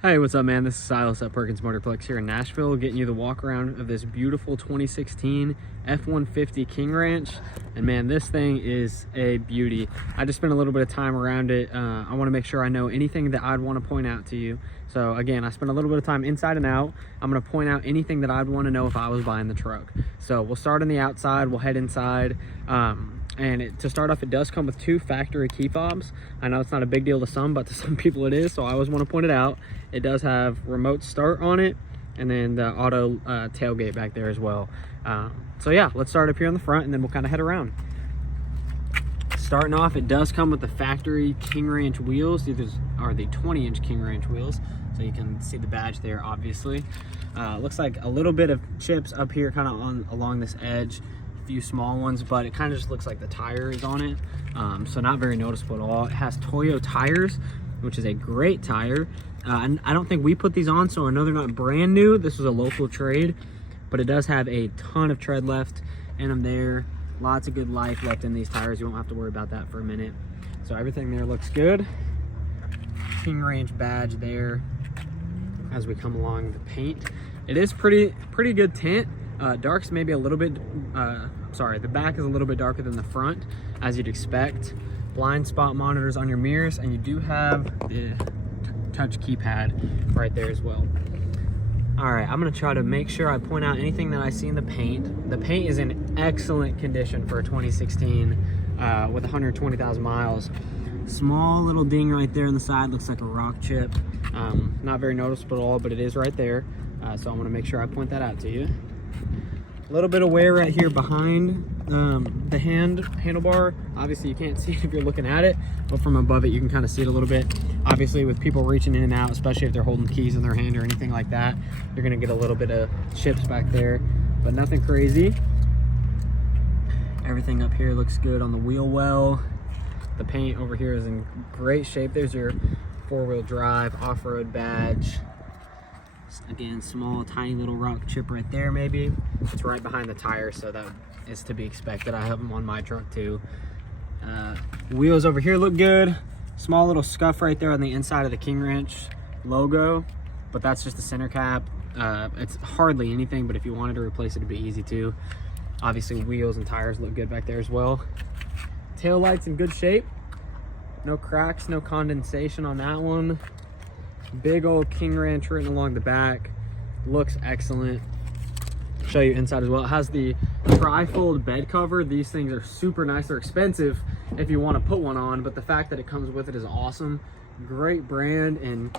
Hey, what's up, man? This is Silas at Perkins Motorplex here in Nashville, getting you the walk around of this beautiful 2016 F-150 King Ranch. And man, this thing is a beauty. I just spent a little bit of time around it. I want to make sure I know anything that I'd want to point out to you. So again, I spent a little bit of time inside and out. I'm going to point out anything that I'd want to know if I was buying the truck. So we'll start on the outside, we'll head inside. To start off, it does come with 2 factory key fobs. I know it's not a big deal to some, but to some people it is, so I always want to point it out. It does have remote start on it, and then the auto tailgate back there as well. So yeah, let's start up here on the front, and then we'll kind of head around. Starting off, it does come with the factory King Ranch wheels. These are the 20-inch King Ranch wheels, so you can see the badge there, obviously. Looks like a little bit of chips up here kind of along this edge. Few small ones, but it kind of just looks like the tire is on it, so not very noticeable at all. It has Toyo tires, which is a great tire. And I don't think we put these on, so I know they're not brand new. This was a local trade, but it does have a ton of tread left in them there. Lots of good life left in these tires. You won't have to worry about that for a minute. So everything there looks good. King Ranch badge there as we come along the paint. It is pretty good tint. Dark's maybe a little bit, the back is a little bit darker than the front, as you'd expect. Blind spot monitors on your mirrors, and you do have the touch keypad right there as well. All right, I'm gonna try to make sure I point out anything that I see in the paint. The paint is in excellent condition for a 2016 with 120,000 miles. Small little ding right there on the side, looks like a rock chip. Not very noticeable at all, but it is right there. So I wanna make sure I point that out to you. A little bit of wear right here behind the handlebar. Obviously you can't see it if you're looking at it, but from above it you can kind of see it a little bit. Obviously with people reaching in and out, especially if they're holding keys in their hand or anything like that, you're gonna get a little bit of chips back there, but nothing crazy. Everything up here looks good on the wheel well. The paint over here is in great shape. There's your 4-wheel drive off-road badge. Again, small, tiny little rock chip right there maybe. It's right behind the tire, so that is to be expected. I have them on my truck too. Wheels over here look good. Small little scuff right there on the inside of the King Ranch logo, but that's just the center cap. It's hardly anything, but if you wanted to replace it, it'd be easy to. Obviously, wheels and tires look good back there as well. Tail lights in good shape. No cracks, no condensation on that one. Big old King Ranch written along the back. Looks excellent. Show you inside as well. It has the tri-fold bed cover. These things are super nice. They're expensive if you want to put one on, but the fact that it comes with it is awesome. Great brand, and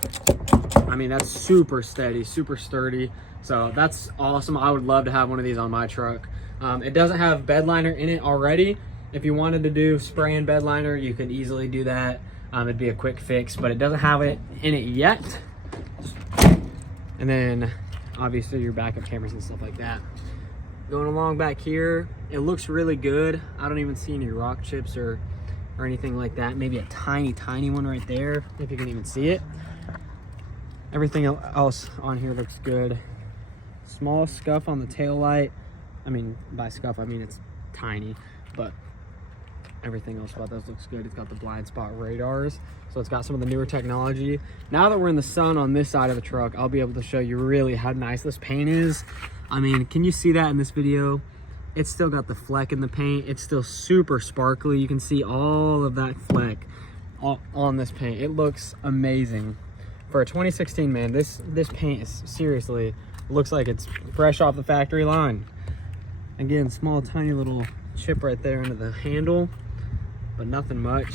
I mean, that's super steady, super sturdy. So that's awesome. I would love to have one of these on my truck. It doesn't have bed liner in it already. If you wanted to do spray and bed liner, you could easily do that. It'd be a quick fix, but it doesn't have it in it yet. And then obviously your backup cameras and stuff like that. Going along back here, it looks really good. I don't even see any rock chips or anything like that. Maybe a tiny one right there, if you can even see it. Everything else on here looks good. Small scuff on the tail light. I mean, by scuff, I mean it's tiny, but everything else about this looks good. It's got the blind spot radars, so it's got some of the newer technology. Now that we're in the sun on this side of the truck, I'll be able to show you really how nice this paint is. I mean, can you see that in this video? It's still got the fleck in the paint. It's still super sparkly. You can see all of that fleck on this paint. It looks amazing. For a 2016, man, this paint is seriously, looks like it's fresh off the factory line. Again, small, tiny little chip right there into the handle, but nothing much.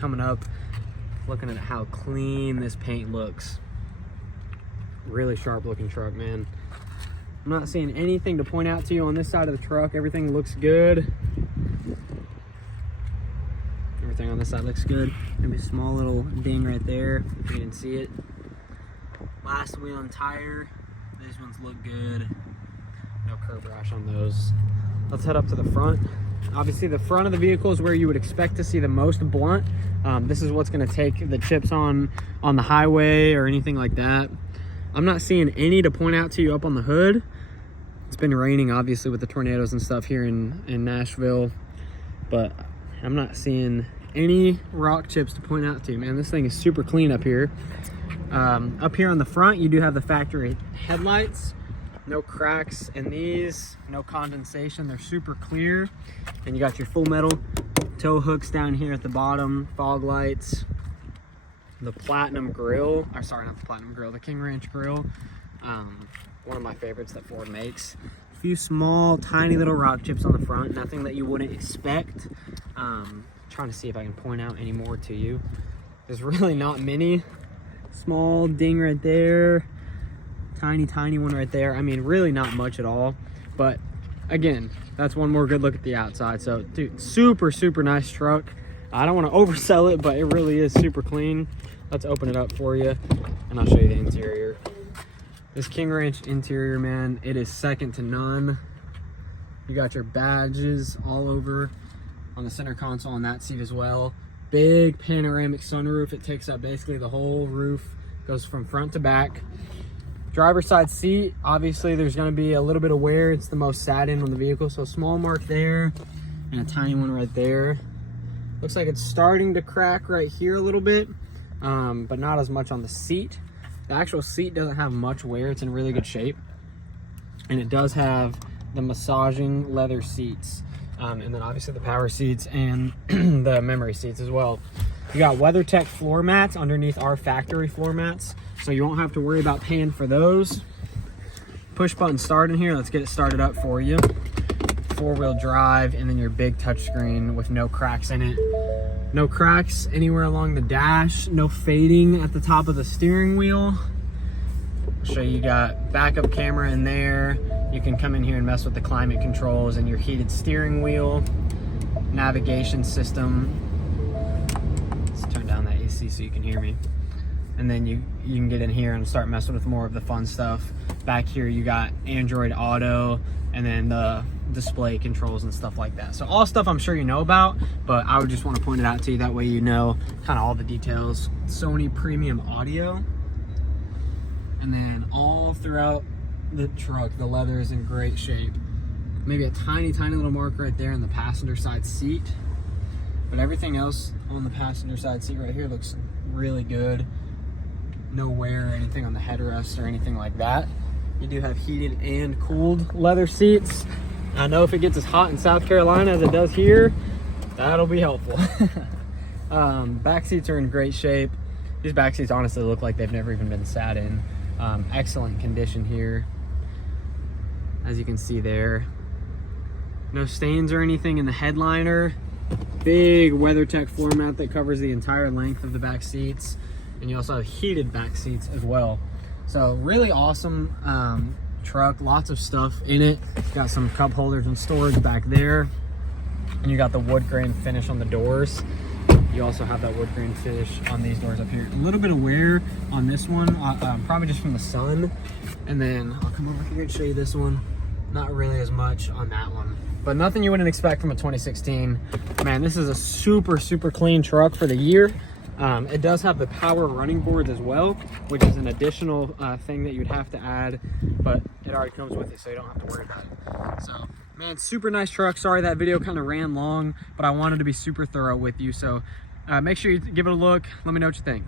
Coming up, looking at how clean this paint looks. Really sharp looking truck, man. I'm not seeing anything to point out to you on this side of the truck. Everything looks good. Everything on this side looks good. Maybe a small little ding right there, if you can see it. Last wheel and tire, these ones look good. No curb rash on those. Let's head up to the front. Obviously the front of the vehicle is where you would expect to see the most blunt. This is what's going to take the chips on the highway or anything like that. I'm not seeing any to point out to you up on the hood. It's been raining obviously with the tornadoes and stuff here in Nashville, but I'm not seeing any rock chips to point out to you, man. This thing is super clean up here. Up here on the front, you do have the factory headlights. No cracks in these, no condensation. They're super clear. And you got your full metal tow hooks down here at the bottom, fog lights, the platinum grill, or sorry, not the platinum grill, the King Ranch grill. One of my favorites that Ford makes. A few small, tiny little rock chips on the front, nothing that you wouldn't expect. Trying to see if I can point out any more to you. There's really not many. Small ding right there. Tiny one right there. I mean, really not much at all. But again, that's one more good look at the outside. So, dude, super nice truck. I don't want to oversell it, but it really is super clean. Let's open it up for you, and I'll show you the interior. This King Ranch interior, man, it is second to none. You got your badges all over on the center console on that seat as well. Big panoramic sunroof. It takes up basically the whole roof, goes from front to back. Driver's side seat, obviously there's going to be a little bit of wear. It's the most sat in on the vehicle, so small mark there and a tiny one right there. Looks like it's starting to crack right here a little bit, but not as much on the seat. The actual seat doesn't have much wear. It's in really good shape, and it does have the massaging leather seats, and then obviously the power seats and the memory seats as well. You got WeatherTech floor mats underneath our factory floor mats, so you won't have to worry about paying for those. Push button start in here. Let's get it started up for you. 4-wheel drive, and then your big touchscreen with no cracks in it. No cracks anywhere along the dash. No fading at the top of the steering wheel. So you got backup camera in there. You can come in here and mess with the climate controls and your heated steering wheel. Navigation system. Let's turn down that AC so you can hear me. And then you can get in here and start messing with more of the fun stuff. Back here you got Android Auto, and then the display controls and stuff like that. So all stuff I'm sure you know about, but I would just want to point it out to you. That way you know kind of all the details. Sony premium audio. And then all throughout the truck, the leather is in great shape. Maybe a tiny little mark right there in the passenger side seat. But everything else on the passenger side seat right here looks really good. No wear or anything on the headrest or anything like that. You do have heated and cooled leather seats. I know if it gets as hot in South Carolina as it does here, that'll be helpful. Back seats are in great shape. These back seats honestly look like they've never even been sat in. Excellent condition here, as you can see there. No stains or anything in the headliner. Big WeatherTech floor mat that covers the entire length of the back seats. And you also have heated back seats as well. So really awesome truck, lots of stuff in it. Got some cup holders and storage back there. And you got the wood grain finish on the doors. You also have that wood grain finish on these doors up here. A little bit of wear on this one, probably just from the sun. And then I'll come over here and show you this one. Not really as much on that one, but nothing you wouldn't expect from a 2016. Man, this is a super clean truck for the year. It does have the power running boards as well, which is an additional thing that you'd have to add, but it already comes with it, so you don't have to worry about it. So, man, super nice truck. Sorry that video kind of ran long, but I wanted to be super thorough with you. So make sure you give it a look. Let me know what you think.